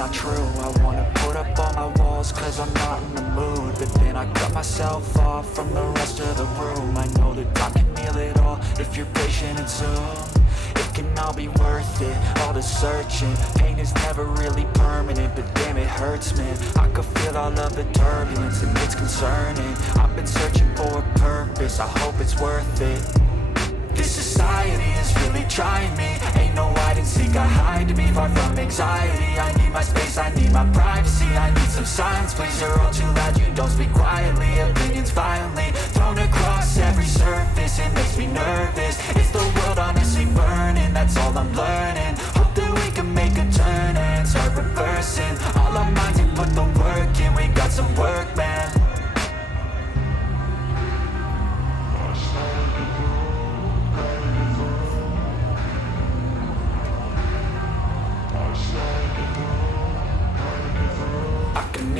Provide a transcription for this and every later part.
it's not true. I wanna put up all my walls cause I'm not in the mood, but then I cut myself off from the rest of the room. I know that time can heal it all if you're patient and soon it can all be worth it, all the searching. Pain is never really permanent, but damn it hurts, man. I could feel all of the turbulence and it's concerning. I've been searching for a purpose, I hope it's worth it. This society is really trying me. Ain't no hide and seek, I hide to be far from anxiety. I need my space, I need my privacy. I need some silence, please, you're all too loud. You don't speak quietly, opinions violently thrown across every surface. It makes me nervous, it's the world honestly burning. That's all I'm learning, hope that we can make a turn and start reversing all our minds and put the work in. We got some work, man.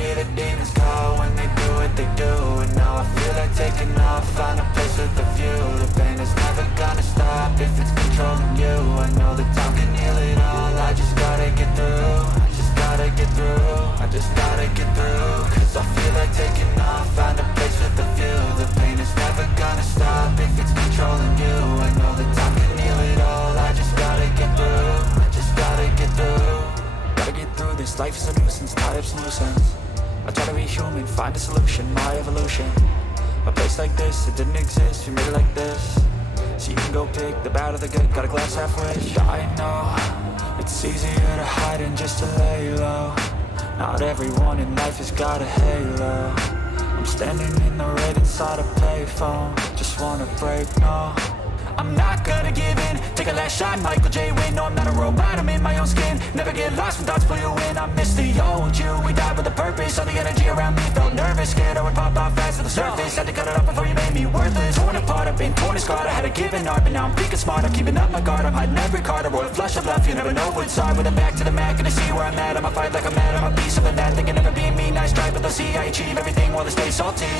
The demons call when they do what they do, and now I feel like taking off, find a place with a view. The pain is never gonna stop if it's controlling you. I know that time can heal it all, I just gotta get through. I just gotta get through, I just gotta get through. Cause I feel like taking off, find a place with a view. The pain is never gonna stop if it's controlling you. I know that time can heal it all, I just gotta get through. I just gotta get through. Gotta get through this, life is a nuisance, tie up some loose ends. I try to be human, find a solution, my evolution. A place like this, it didn't exist, we made it like this. So you can go pick the bad or the good, got a glass halfway. I know, it's easier to hide than just to lay low. Not everyone in life has got a halo. I'm standing in the red inside a payphone, just wanna break, no. I'm not gonna give in, take a last shot, Michael J. Win. No, I'm not a robot, I'm in my own skin. Never get lost when thoughts pull you in. I miss the old you, we died with a purpose. All the energy around me felt nervous, scared I would pop off fast to the surface. Had to cut it up before you made me worthless. Torn apart, I've been torn and scarred. I had a given art, but now I'm thinking smart. I'm keeping up my guard, I'm hiding every card. A royal flush of love, you never know what's hard. With a back to the mat, gonna see where I'm at. I'ma fight like I'm mad, I'm a piece of that. They can never be me, nice try, but they'll see I achieve everything while they stay salty.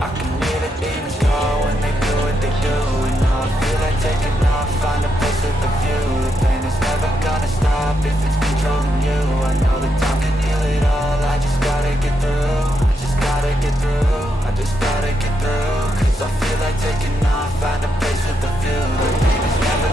I can hear the demons call when they do what they do, and now I feel like taking off, find a place with a view. The pain is never gonna stop if it's controlling you. I know that time can heal it all, I just gotta get through. I just gotta get through, I just gotta get through. Cause I feel like taking off, find a place with a view. The pain is never...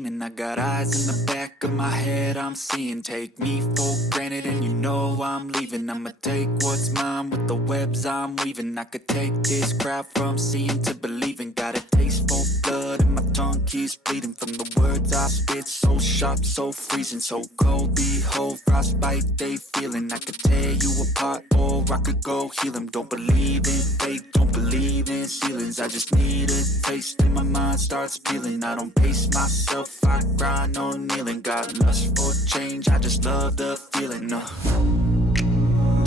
scheming. I got eyes in the back of my head, I'm seeing. Take me for granted and you know I'm leaving. I'ma take what's mine with the webs I'm weaving. I could take this crowd from seeing to believing. Got a taste for blood and my tongue keeps bleeding from the words I spit. So sharp, so freezing, so cold. Behold, frostbite they feeling. I could tear you apart or I could go heal them. Don't believe in fate, don't believe in ceilings. I just need a taste and my mind starts peeling. I don't pace myself, I grind on kneeling. Got lust for change, I just love the feeling.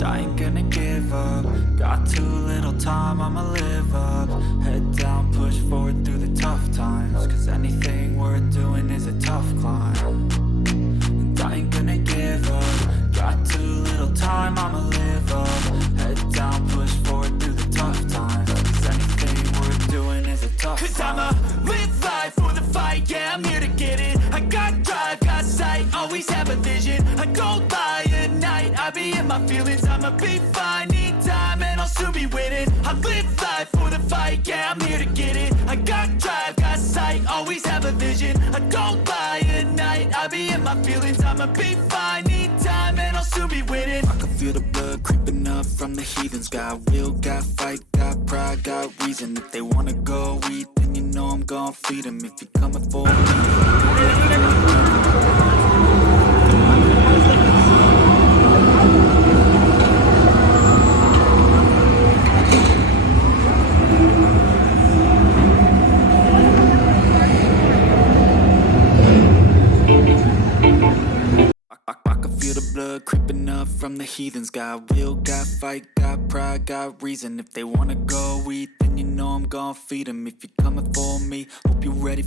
I ain't gonna give up. Got too little time, I'ma live up. Head down, push forward through the tough times. Cause anything worth doing is a tough climb. And I ain't gonna give up. Got too little time, I'ma live up. Head down, push forward through the tough times. Cause anything worth doing is a tough climb. Cause I'ma live life for the fight, yeah, I'm here to get it. I got drive, got sight, always have a vision. I don't lie at night, I be in my feelings. I'ma be fine, need time and I'll soon be winning. I live life for the fight, yeah, I'm here to get it. I got drive, got sight, always have a vision. I don't lie at night, I be in my feelings. I'ma be fine, need time and I'll soon be winning. I can feel the blood creeping up from the heathens. Got will, got fight, got pride, got reason. If they wanna go eat, then you know I'm gon' feed them. If you're coming for me, I can feel the blood creeping up from the heathens. Got will, got fight, got pride, got reason. If they wanna go eat, then you know I'm gon' feed them. If you're coming for me, hope you're ready.